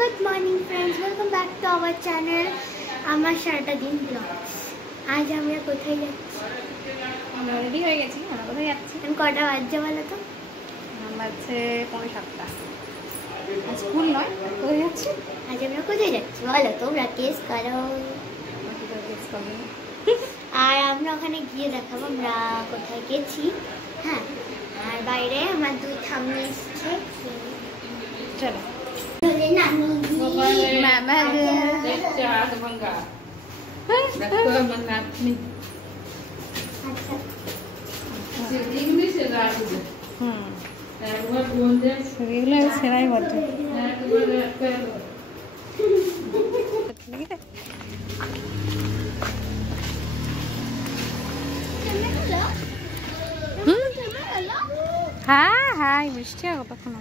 Good morning friends, welcome back to our channel. আমার সারাটা দিন ব্লগস। আজ আমরা কোথায় যাচ্ছি? আমরা রেডি হয়ে গেছি। আমরা কোথায় যাচ্ছি? এখন কটা বাজছে বলো তো? বাজছে 6:45। স্কুল নয়, কোথায় যাচ্ছি? আজ আমরা কোথায় যাচ্ছি বলো, তোমরা গেস করো। আর আমরা ওখানে গিয়ে দেখাবো আমরা কোথায় গেছি। হ্যাঁ, আর বাইরে আমার দুই ঠাম্মি এসছে। চলো। সেরাই বলছে। হ্যাঁ হ্যাঁ, মিষ্টি আর কতক্ষণ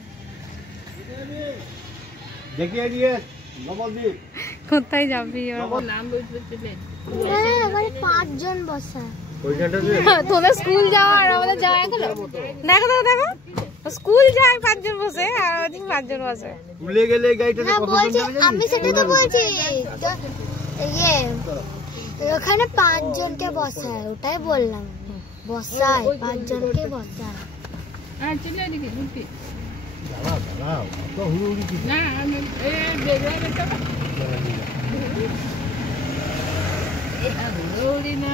কোথায় যাবি? পাঁচজন বসা তোদের স্কুল যাওয়া আর আমাদের যাওয়া এগুলো দেখো দেখো দেখো, স্কুল যায় 5 জন বসে আর ওদিকে 5 জন বসে। স্কুলে গেলে গাড়িটাতে বলছি আমি সেটা তো বলছি, ইয়ে ওখানে 5 জনকে বসায়, ওটাই বললাম। বসায় 5 জনকে বসায়। আর চলে এদিকে ঢুকি দাঁড়াও তো হুড়ুড়ি কি না, আমি এ বেরে বেটা হুড়ুড়ি না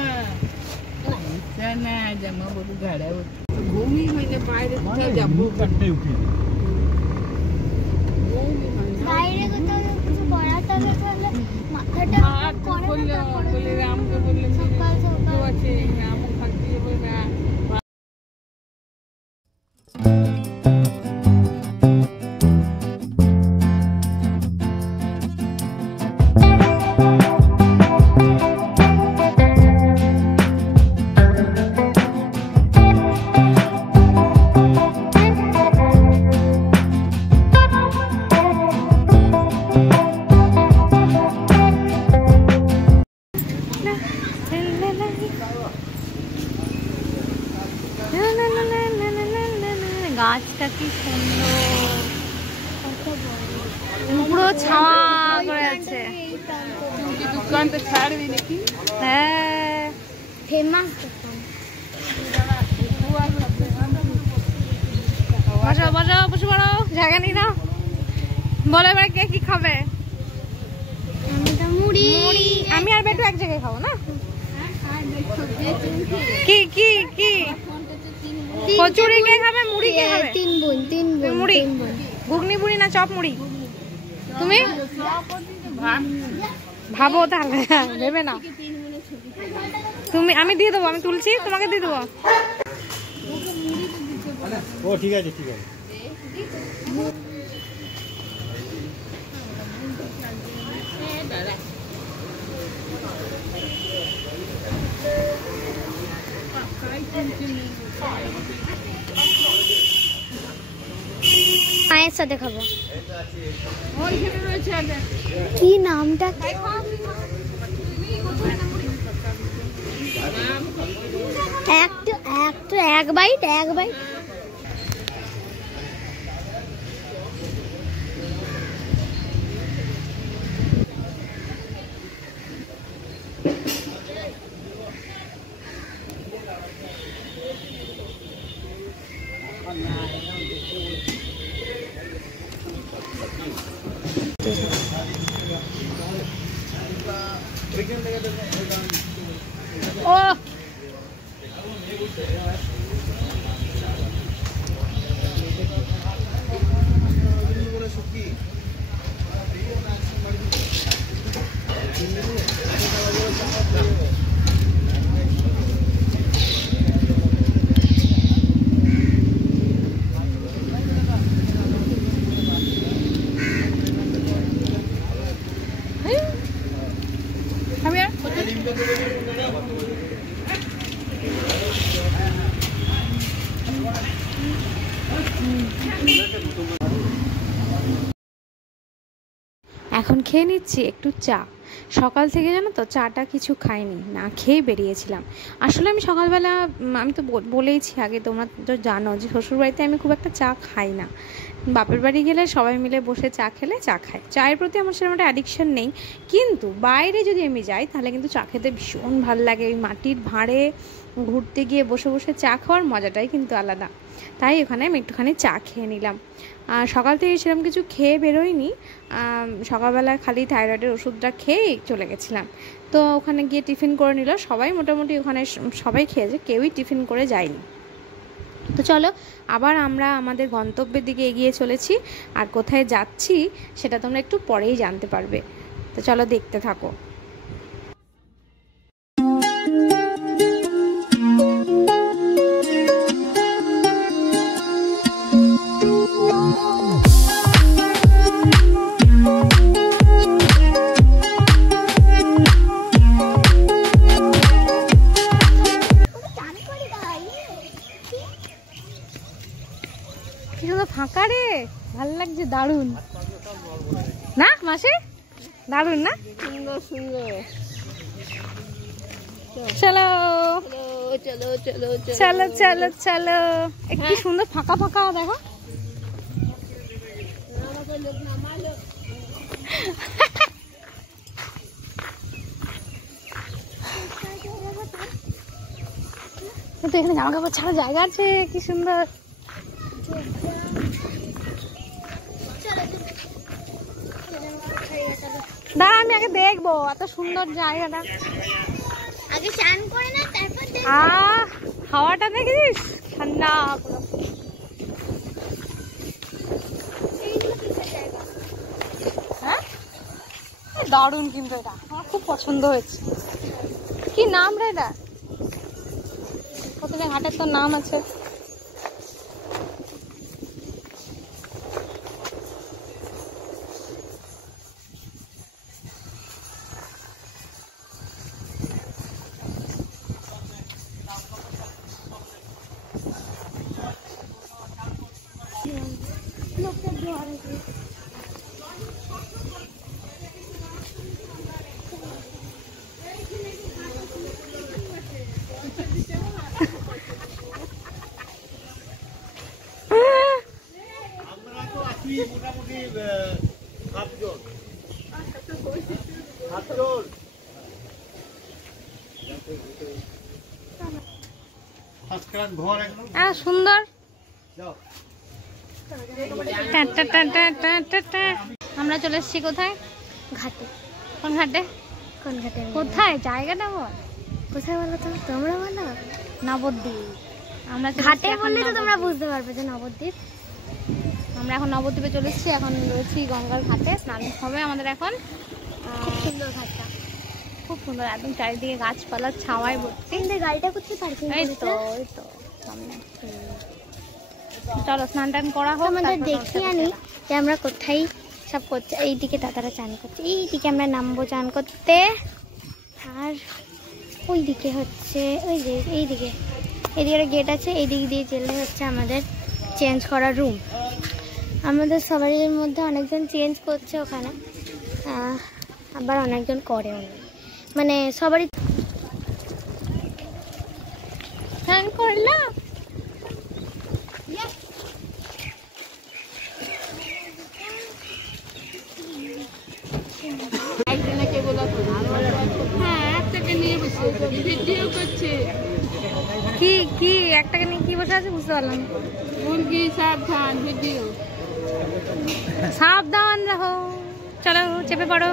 না জামা বড় গাড়া ঘুমি হইলে বাইরে কোথাও যাবো কাটতে উঠি বাইরে কোথাও কিছু পড়াতে হবে তাহলে মাথাটা করে না, বলে রামকে বললে সকাল সকাল আছে রাম খাচ্ছি বলে গাছটা কি সুন্দর, পুরো ছাওয়া করে আছে। দোকান তো ছাড়বি নাকি? হ্যাঁ, ফেমাস দোকান। বসো বসো বসে পড়ো, জায়গা নেই না। বলো এবার কে কি খাবে? আমি তো মুড়ি। আমি আর বেটু এক জায়গায় খাবো না। কি কি কি কচুরি কে খাবে, মুড়ি কে খাবে? তিন বোন মুড়ি, ঘুগনি মুড়ি না চপ মুড়ি? তুমি ভাবো তাহলে, ভেবে না তুমি। আমি দিয়ে দেবো, আমি তুলছি, তোমাকে দিয়ে দেবো। ও ঠিক আছে ঠিক আছে। মায়ের সাথে খাবো। কি নামটা? এক বাইট ও এখন খেয়ে নিচ্ছি একটু চা। সকাল থেকে জানো তো চাটা কিছু খাইনি, না খেয়ে বেরিয়েছিলাম। আসলে আমি সকালবেলা আমি তো বলেইছি আগে, তোমরা তো জানো যে শ্বশুরবাড়িতে আমি খুব একটা চা খাই না, বাপের বাড়ি গেলে সবাই মিলে বসে চা খেলে চা খায়। চায়ের প্রতি আমার সেরকম একটা অ্যাডিকশন নেই, কিন্তু বাইরে যদি আমি যাই তাহলে কিন্তু চা খেতে ভীষণ ভালো লাগে। ওই মাটির ভাঁড়ে ঘুরতে গিয়ে বসে বসে চা খাওয়ার মজাটাই কিন্তু আলাদা। তাই ওখানে আমি একটুখানি চা খেয়ে নিলাম। সকাল থেকে সেরকম কিছু খেয়ে বেরোয়নি, সকালবেলা খালি থাইরয়েডের ওষুধটা খেয়েই চলে গেছিলাম। তো ওখানে গিয়ে টিফিন করে নিল সবাই, মোটামুটি ওখানে সবাই খেয়েছে, কেউই টিফিন করে যায়নি। তো চলো আবার আমরা আমাদের গন্তব্যের দিকে এগিয়ে চলেছি। আর কোথায় যাচ্ছি সেটা তোমরা একটু পরেই জানতে পারবে। তো চলো দেখতে থাকো। ফাঁকা রে, ভালো লাগছে, দারুন না মাসি, দারুন না? সুন্দর সুন্দর। চলো চলো চলো চলো চলো চলো, একটু সুন্দর ফাঁকা ফাঁকা দেখো। তো এখানে জামা কাপড় ছাড়া জায়গা আছে, কি সুন্দর। দাঁড়া আমি আগে দেখবো এত সুন্দর জায়গাটা, আগে চান করে না তারপর হাওয়াটা দেখেছিস, ঠান্ডা পুরো। হ্যাঁ দারুন, কিন্তু এটা আমার খুব পছন্দ হয়েছে। কি নাম রে এটা? কতটা ঘাটের তো নাম আছে। মোটামুটি 7 জন। সুন্দর। আমরা চলে এসেছি কোথায়? ঘাটে। কোন ঘাটে? কোন ঘাটে? কোথায় জায়গাটা বল? কোথায় বলো তো, তোমরা বলো। নবদ্বীপ। আমরা ঘাটে বললে তো তোমরা বুঝতে পারবে যে নবদ্বীপ। আমরা এখন নবদ্বীপে চলে এসেছি, এখন রয়েছি গঙ্গার ঘাটে, স্নান হবে আমাদের এখন। খুব সুন্দর ঘাটটা, খুব সুন্দর, একদম চারিদিকে গাছপালার ছাওয়ায় ভর্তি। গাড়িটা কোথায় পার্কিং এই তো ওই তো সামনে। চলো স্নান টান করা হোক, আমাদের দেখিয়ে আনি যে আমরা কোথায় সব করছে। এইদিকে দাদারা চান করছে, এইদিকে আমরা নামবো চান করতে। আর ওই দিকে হচ্ছে ওই যে এইদিকে এদিকে গেট আছে, এই দিক দিয়ে চলে হচ্ছে আমাদের চেঞ্জ করার রুম। আমাদের সবারই মধ্যে অনেকজন চেঞ্জ করছে ওখানে, আবার অনেকজন করেও না, মানে সবারই স্নান করলাম। কি কি একটাকে নিয়ে কি বসে আছে বুঝতে পারলাম। মুরগি সাবধান, ভিডিও সাবধান রাখো। চলো চেপে পড়ো।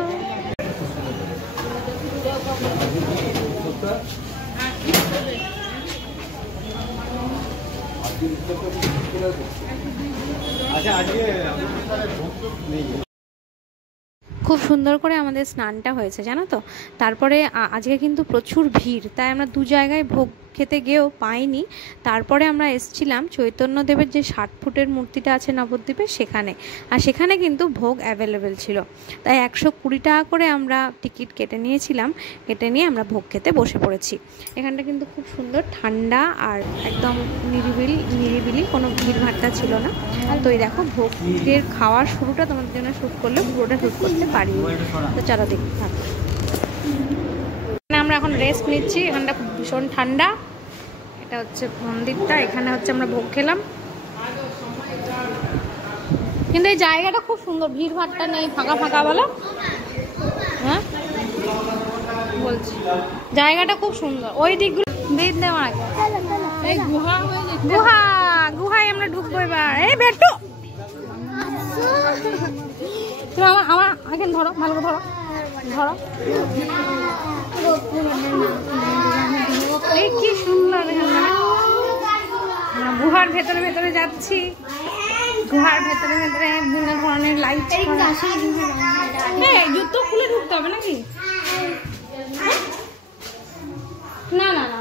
খুব সুন্দর করে আমাদের স্নানটা হয়েছে জানো তো। তারপরে আজকে কিন্তু প্রচুর ভিড়, তাই আমরা 2 জায়গায় ভোগ খেতে গিয়েও পাইনি। তারপরে আমরা এসেছিলাম চৈতন্যদেবের যে 60 ফুটের মূর্তিটা আছে নবদ্বীপে সেখানে, আর সেখানে কিন্তু ভোগ অ্যাভেলেবেল ছিল। তাই 120 টাকা করে আমরা টিকিট কেটে নিয়েছিলাম, কেটে নিয়ে আমরা ভোগ খেতে বসে পড়েছি। এখানটা কিন্তু খুব সুন্দর, ঠান্ডা আর একদম নিরিবিলি, কোনো ভিড়ভাট্টা ছিল না। তো এই দেখো ভোগের খাওয়ার শুরুটা তোমাদের জন্য শ্যুট করলে পুরোটা শ্যুট করতে পারি। তো চলো দেখতে থাকো। আমরা এখন রেস্ট নিচ্ছি, এখানটা ভীষণ ঠান্ডা। এটা হচ্ছে মন্দিরটা, এখানে হচ্ছে আমরা ভোগ খেলাম। কিন্তু এই জায়গাটা খুব সুন্দর, ভিড় ভাড়টা নেই, ফাঁকা ফাঁকা বলো। হ্যাঁ বলছি জায়গাটা খুব সুন্দর। ওই দিকগুলো বেদ দেওয়ার আগে এই গুহায় আমরা ঢুকবো এবার। এই বেটু তুমি আমার এখন ধরো, ভালো করে ধরো ধরো। এই কি সুন্দর, গুহার ভেতরে ভেতরে যাচ্ছি। গুহার ভেতরে ভেতরে বিভিন্ন ধরনের লাইট। জুতো খুলে ঢুকতে হবে নাকি? না না না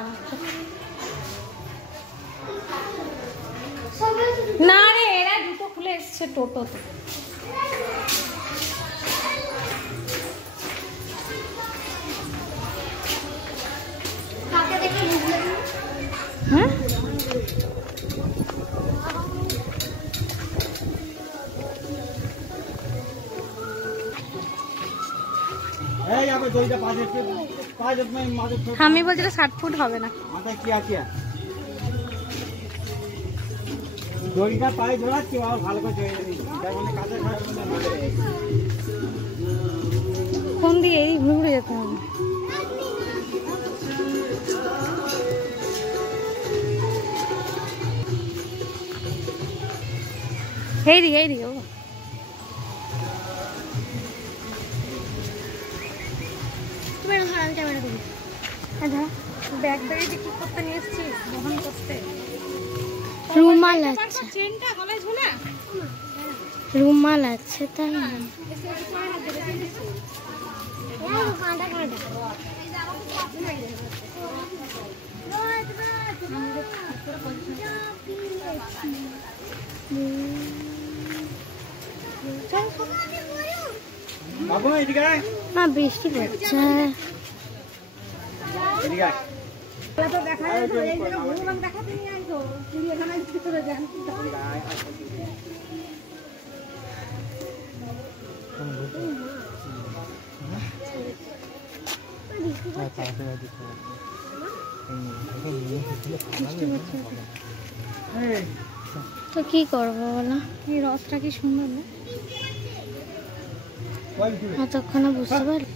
না রে, এরা জুতো খুলে এসছে টোটোতে। হ্যাঁ আমি বলছিলাম 60 ফুট হবে না। দড়িটা পায়ে ধরাচ্ছি ভালো করে। কোন দিয়ে? এই ঘুরে ঘুরে যেতে হবে। এইদিকে এইদিকে ব্যাগ ব্যাগে কি করতে নিয়ে এসেছিস? বহন করতে রুমাল আছে, চেনটা গলায় ঝুলে রুমাল আছে তাই না? না বৃষ্টি পড়ছে। তো কি করবো বলো? এই রথটা কি সুন্দর না? অতক্ষণে বুঝতে পারলি?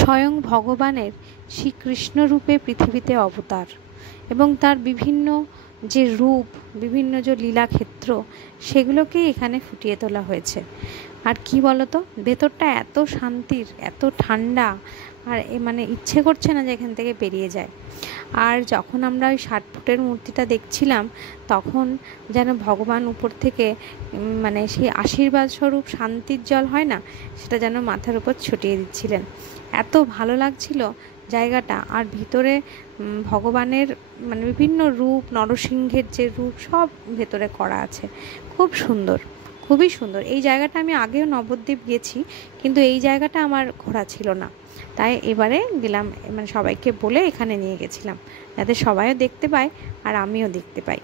স্বয়ং ভগবানের শ্রীকৃষ্ণ রূপে পৃথিবীতে অবতার এবং তার বিভিন্ন যে রূপ, বিভিন্ন যে লীলাক্ষেত্র, সেগুলোকেই এখানে ফুটিয়ে তোলা হয়েছে। আর কি বলতো, ভেতরটা এত শান্তির, এত ঠান্ডা, আর মানে ইচ্ছে করছে না যে এখান থেকে বেরিয়ে যায়। আর যখন আমরা ওই 60 ফুটের মূর্তিটা দেখছিলাম, তখন যেন ভগবান উপর থেকে মানে সেই আশীর্বাদ স্বরূপ শান্তির জল হয় না, সেটা যেন মাথার উপর ছটিয়ে দিচ্ছিলেন। এত ভালো লাগছিল জায়গাটা। আর ভিতরে ভগবানের মানে বিভিন্ন রূপ, নরসিংহের যে রূপ, সব ভেতরে করা আছে। খুব সুন্দর, খুবই সুন্দর। এই জায়গাটা আমি আগেও নবদ্বীপ গেছি, কিন্তু এই জায়গাটা আমার ঘোরা ছিল না, তাই এবারে গেলাম, মানে সবাইকে বলে এখানে নিয়ে গেছিলাম, যাতে সবাইও দেখতে পায় আর আমিও দেখতে পাই।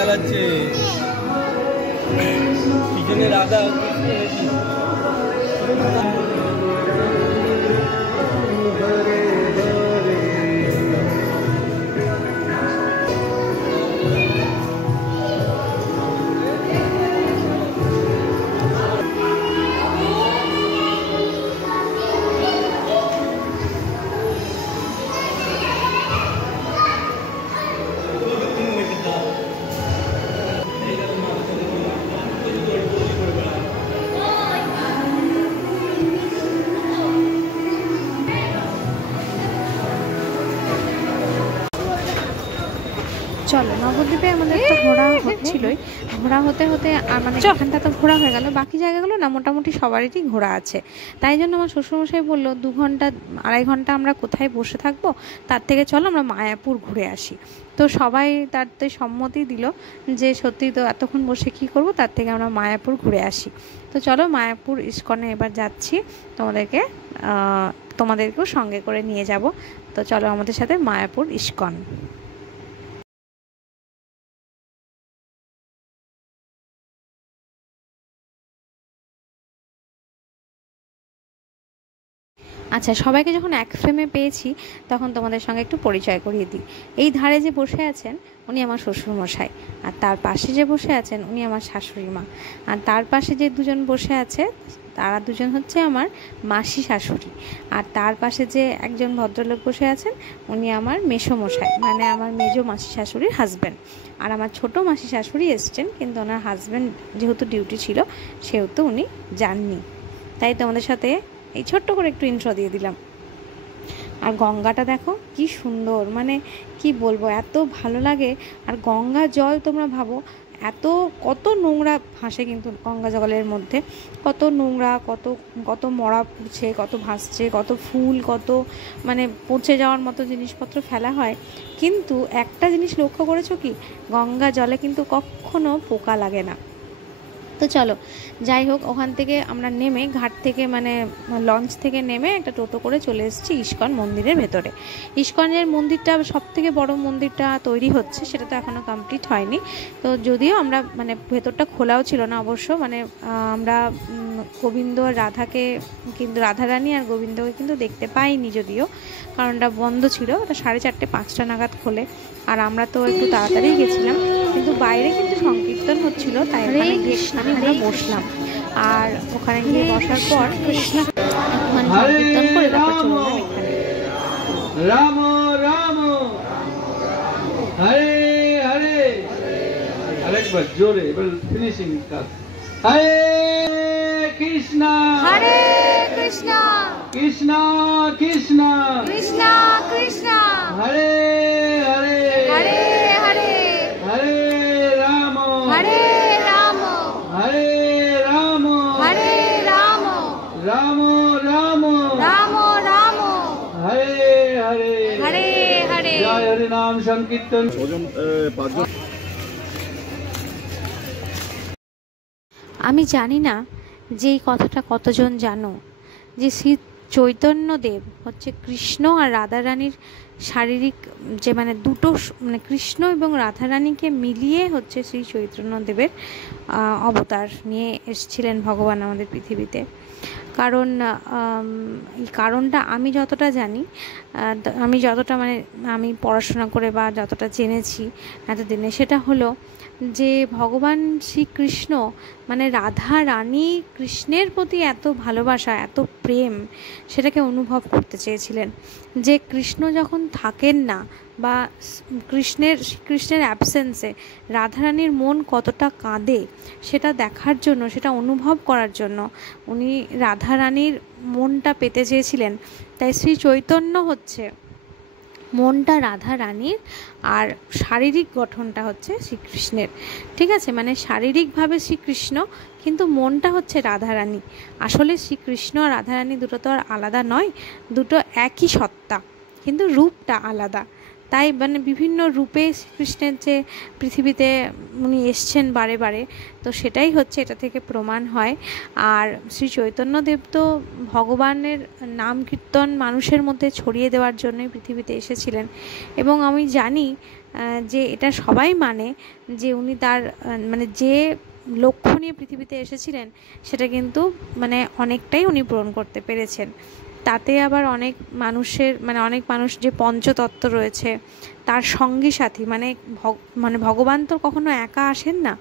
চালাচ্ছে পিছনে রাধা। চলো, নবদ্বীপে আমাদের তো ঘোরা হচ্ছিলই, ঘোরা হতে হতে মানে এখানটা তো ঘোরা হয়ে গেল, বাকি জায়গাগুলো না মোটামুটি সবারই ঘোরা আছে। তাই জন্য আমার শ্বশুরমশাই বললো 2 ঘন্টা 2.5 ঘন্টা আমরা কোথায় বসে থাকবো, তার থেকে চলো আমরা মায়াপুর ঘুরে আসি। তো সবাই তার তো সম্মতি দিল যে সত্যি তো এতক্ষণ বসে কী করব, তার থেকে আমরা মায়াপুর ঘুরে আসি। তো চলো মায়াপুর ইস্কনে এবার যাচ্ছি, তোমাদেরকেও সঙ্গে করে নিয়ে যাব। তো চলো আমাদের সাথে মায়াপুর ইস্কন। আচ্ছা, সবাইকে যখন এক ফ্রেমে পেয়েছি তখন তোমাদের সঙ্গে একটু পরিচয় করিয়ে দিই। এই ধারে যে বসে আছেন উনি আমার শ্বশুরমশাই, আর তার পাশে যে বসে আছেন উনি আমার শাশুড়ি মা, আর তার পাশে যে দুজন বসে আছে তারা দুজন হচ্ছে আমার মাসি শাশুড়ি, আর তার পাশে যে একজন ভদ্রলোক বসে আছেন উনি আমার মেসোমশাই, মানে আমার মেজো মাসি শাশুড়ির হাজব্যান্ড। আর আমার ছোটো মাসি শাশুড়ি এসছেন, কিন্তু ওনার হাজব্যান্ড যেহেতু ডিউটি ছিল সেহেতু উনি যাননি, তাই তোমাদের সাথে এই ছোট্ট করে একটু ইন্ট্রো দিয়ে দিলাম। আর গঙ্গাটা দেখো কি সুন্দর, মানে কি বলবো, এত ভালো লাগে। আর গঙ্গা জল তোমরা ভাবো কত নোংরা ভাসে কিন্তু গঙ্গা জলের মধ্যে, কত নোংরা, কত মরা পড়ছে, কত ভাসছে, কত ফুল, কত মানে পচে যাওয়ার মতো জিনিসপত্র ফেলা হয়। কিন্তু একটা জিনিস লক্ষ্য করেছো কি, গঙ্গা জলে কিন্তু কখনো পোকা লাগে না। তো চলো যাই হোক, ওখান থেকে আমরা নেমে ঘাট থেকে মানে লঞ্চ থেকে নেমে একটা টোটো করে চলে এসেছি ইস্কন মন্দিরের ভেতরে। ইস্কনের মন্দিরটা সবথেকে বড় মন্দিরটা তৈরি হচ্ছে, সেটা তো এখনও কমপ্লিট হয়নি। তো যদিও আমরা মানে ভেতরটা খোলাও ছিল না অবশ্য, মানে আমরা গোবিন্দ আর রাধাকে কিন্তু রাধারানী আর গোবিন্দকে কিন্তু দেখতে পাইনি, যদিও কারণটা বন্ধ ছিল, ওটা 4:30 5টা নাগাদ খোলে। আর আমরা তো একটু তাড়াতাড়ি গেছিলাম, কিন্তু বাইরে কিন্তু সংকীর্তন হচ্ছিল, তাই আমরা বসলাম। আর ওখানে গিয়ে বসার পর সংকীর্তন করে তারপর চলে গেলাম এখানে। রাম রাম হরে হরে, আরেকবার জোরে, এবার ফিনিশিং কাজ। হরে কৃষ্ণ হরে কৃষ্ণ কৃষ্ণ কৃষ্ণ কৃষ্ণ কৃষ্ণ হরে হরে হরে হরে হরে রাম হরে রাম হরে রাম হরে রাম রাম রাম রাম রাম হরে হরে হরে হরে। জয় হরি নাম সংকীর্তন। আমি জানি না যে এই কথাটা কতজন জানো, যে শ্রী চৈতন্যদেব হচ্ছে কৃষ্ণ আর রাধারানীর শারীরিক যে মানে দুটো মানে কৃষ্ণ এবং রাধারানীকে মিলিয়ে হচ্ছে শ্রী চৈতন্যদেবের অবতার নিয়ে এসেছিলেন ভগবান আমাদের পৃথিবীতে। কারণ এই কারণটা আমি যতটা জানি, আমি যতটা মানে আমি পড়াশোনা করে বা যতটা জেনেছি এতদিনে, সেটা হলো যে ভগবান শ্রীকৃষ্ণ মানে রাধা রানী কৃষ্ণের প্রতি এত ভালোবাসা, এত প্রেম, সেটাকে অনুভব করতে চেয়েছিলেন। যে কৃষ্ণ যখন থাকেন না বা কৃষ্ণের অ্যাবসেন্সে রাধারানীর মন কতটা কাঁদে, সেটা দেখার জন্য, সেটা অনুভব করার জন্য উনি রাধারানীর মনটা পেতে চেয়েছিলেন। তাই শ্রী চৈতন্য হচ্ছে মনটা রাধা রানীর, আর শারীরিক গঠনটা হচ্ছে শ্রীকৃষ্ণের। ঠিক আছে, মানে শারীরিকভাবে শ্রীকৃষ্ণ, কিন্তু মনটা হচ্ছে রাধারানী। আসলে শ্রীকৃষ্ণ আর রাধারানী দুটো তো আর আলাদা নয়, দুটো একই সত্তা, কিন্তু রূপটা আলাদা। তাই মানে বিভিন্ন রূপে শ্রীকৃষ্ণের যে পৃথিবীতে উনি এসছেন বারে বারে, তো সেটাই হচ্ছে এটা থেকে প্রমাণ হয়। আর শ্রী চৈতন্যদেব তো ভগবানের নাম কীর্তন মানুষের মধ্যে ছড়িয়ে দেওয়ার জন্যই পৃথিবীতে এসেছিলেন। এবং আমি জানি যে এটা সবাই মানে যে উনি তার মানে যে লক্ষ্য নিয়ে পৃথিবীতে এসেছিলেন সেটা কিন্তু মানে অনেকটাই উনি পূরণ করতে পেরেছেন। তাতে আবার অনেক মানুষের মানে অনেক মানুষ যে পঞ্চতত্ত্ব রয়েছে তার সঙ্গী সাথী মানে ভগবান তো কখনো একা আসেন না,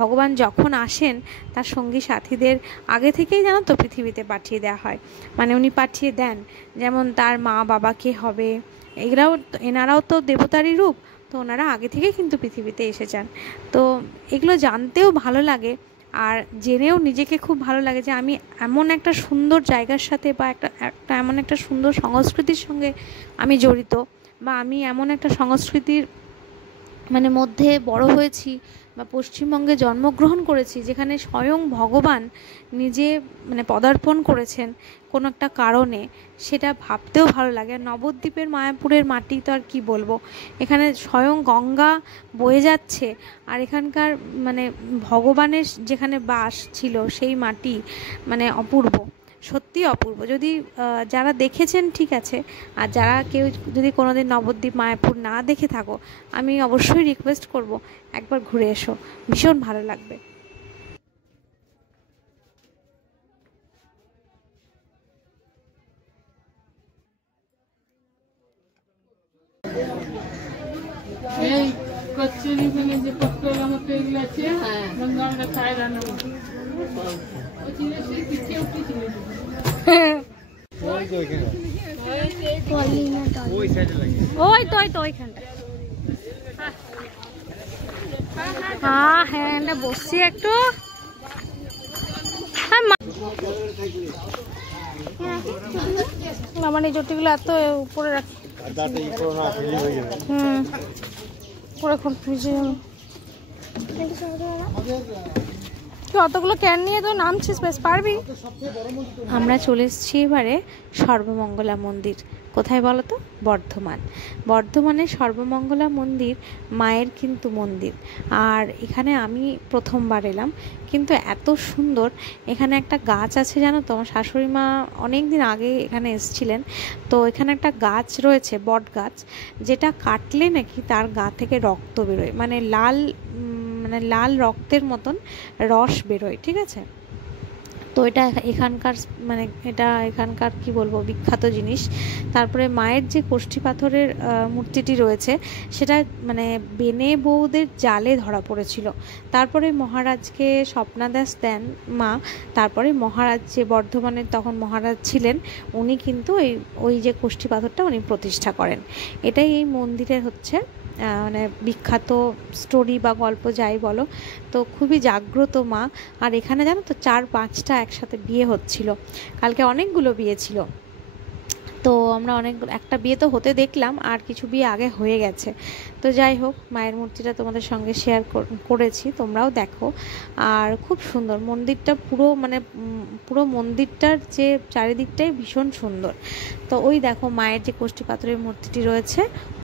ভগবান যখন আসেন তার সঙ্গী সাথীদের আগে থেকেই জানো তো পৃথিবীতে পাঠিয়ে দেওয়া হয়, মানে উনি পাঠিয়ে দেন। যেমন তার মা বাবা কে হবে, এনারাও তো দেবতারই রূপ, তো ওনারা আগে থেকেই কিন্তু পৃথিবীতে এসে যান। তো এগুলো জানতেও ভালো লাগে আর জেনেও নিজেকে খুব ভালো লাগে যে আমি এমন একটা সুন্দর জায়গার সাথে বা একটা এমন একটা সুন্দর সংস্কৃতির সঙ্গে আমি জড়িত, বা আমি এমন একটা সংস্কৃতির মানে মধ্যে বড় হয়েছি বা পশ্চিমবঙ্গে জন্মগ্রহণ করেছি যেখানে স্বয়ং ভগবান নিজে মানে পদার্পণ করেছেন কোনো একটা কারণে, সেটা ভাবতেও ভালো লাগে। আর নবদ্বীপের মায়াপুরের মাটি তো আর কি বলবো, এখানে স্বয়ং গঙ্গা বয়ে যাচ্ছে আর এখানকার মানে ভগবানের যেখানে বাস ছিল সেই মাটি মানে অপূর্ব, সত্যি অপূর্ব। যদি যারা দেখেছেন ঠিক আছে, আর যারা কেউ যদি কোনোদিন নবদ্বীপ মায়াপুর না দেখে থাকো, আমি অবশ্যই রিকোয়েস্ট করব একবার ঘুরে এসো, ভীষণ ভালো লাগবে। এই কচুরি বলে যে পটলের মতো এগুলো আছে, গঙ্গা আমরা খাই রান্না করি। ওই ছিল সেই পিঠে উঠেছিল। ওই তো ওইখানটা। হ্যাঁ এটা বসছি একটু। আমার এই জটিগুলো এত উপরে রাখি, পুরো এখন ভিজে যাবে। তুই অতগুলো ক্যান নিয়ে তো নামছিস, বেশ পারবি। আমরা চলে এসেছি এবারে সর্বমঙ্গলা মন্দির। কোথায় বলো তো? বর্ধমানের সর্বমঙ্গলা মন্দির মায়ের কিন্তু মন্দির। আর এখানে আমি প্রথমবার এলাম, কিন্তু এত সুন্দর। এখানে একটা গাছ আছে জানো তো, আমার শাশুড়ি মা অনেক দিন আগে এখানে এসেছিলেন। তো এখানে একটা গাছ রয়েছে, বট গাছ, যেটা কাটলে নাকি তার গা থেকে রক্ত বেরোয়, মানে লাল রক্তের মতন রস বেরোয়, ঠিক আছে। তো এটা এখানকার কি বলবো বিখ্যাত জিনিস। তারপরে মায়ের যে কোষ্ঠী পাথরের মূর্তিটি রয়েছে সেটা মানে বেনে বউদের জালে ধরা পড়েছিল, তারপরে মহারাজকে স্বপ্নাদেশ দেন মা, তারপরে মহারাজ যে বর্ধমানের তখন মহারাজ ছিলেন উনি কিন্তু ওই যে কোষ্ঠী পাথরটা উনি প্রতিষ্ঠা করেন। এটাই এই মন্দিরের হচ্ছে মানে বিখ্যাত স্টোরি বা গল্প যাই বলো। তো খুবই জাগ্রত মা। আর এখানে জানো তো 4-5টা একসাথে বিয়ে হচ্ছিল, কালকে অনেকগুলো বিয়ে ছিল। তো আমরা একটা বিয়ে তো হতে দেখলাম, আর কিছু বিয়ে আগে হয়ে গেছে। তো যাই হোক, মায়ের মূর্তিটা তোমাদের সঙ্গে শেয়ার করেছি, তোমরাও দেখো। আর খুব সুন্দর মন্দিরটা, পুরো মন্দিরটার যে চারিদিকটাই ভীষণ সুন্দর। তো ওই দেখো মায়ের যে কোষ্ঠী পাথরের মূর্তিটি রয়েছে